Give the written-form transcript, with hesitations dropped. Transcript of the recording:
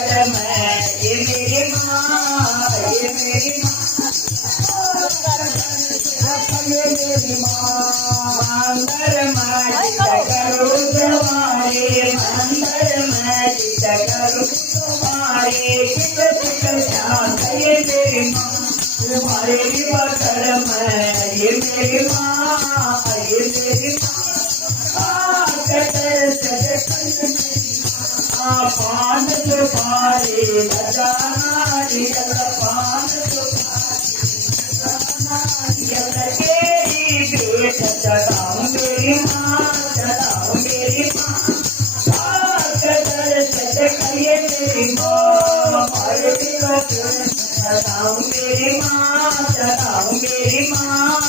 कर्म ये मेरी माँ, ये मेरी माँ, ये मेरी माँ। मंदिर में चित करूँ तुम्हारे, मंदिर में चित करूँ तुम्हारे, चित चित शांत ये मेरी माँ, तुम्हारे विवाह कर्म ये मेरी माँ, ये मेरी माँ। पान सुपारी नारी पान सुपारी तेरी बेट चढ़ाऊं मेरी माँ, चढ़ाऊं मेरी माँ। करिए मेरी माँ, चढ़ाऊं मेरी माँ, चढ़ाऊं मेरी माँ।